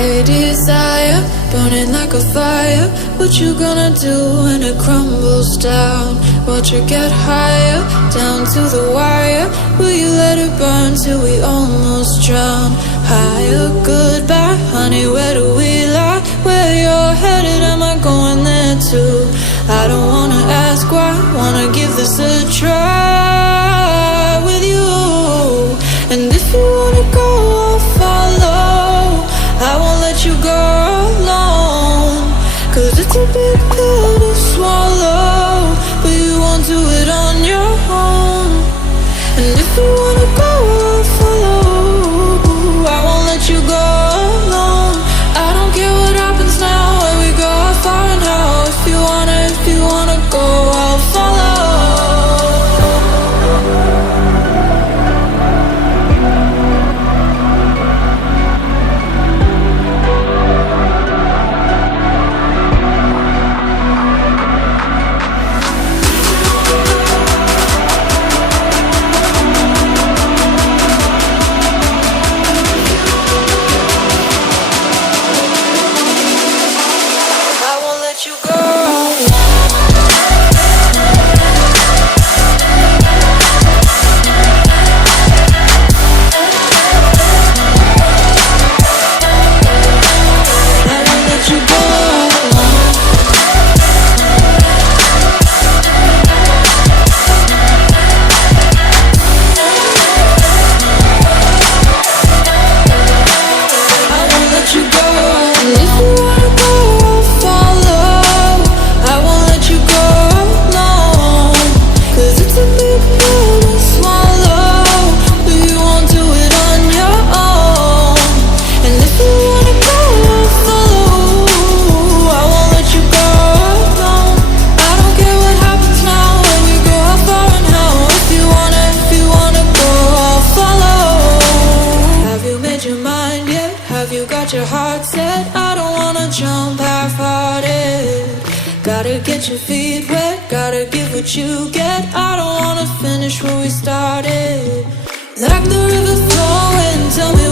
a desire, burning like a fire. What you gonna do when it crumbles down? Watch it get higher, down to the wire. Will you let it burn till we almost drown? Higher, goodbye, honey, where do we lie? Where you're headed, am I going there too? I don't wanna ask why, wanna give this a try with you. And if you wanna go, I'll follow. I won't let you go alone, 'cause it's a big pill to swallow, but you won't do it on your own. And if you wanna go, I'll follow. I won't let you go alone. I don't care what happens now, where we go, how far and how. If you wanna go, I'll follow. Have you got your heart set? I don't wanna jump half-hearted. Gotta get your feet wet, gotta give what you get. I don't wanna finish where we started. Like the river flowing, tell me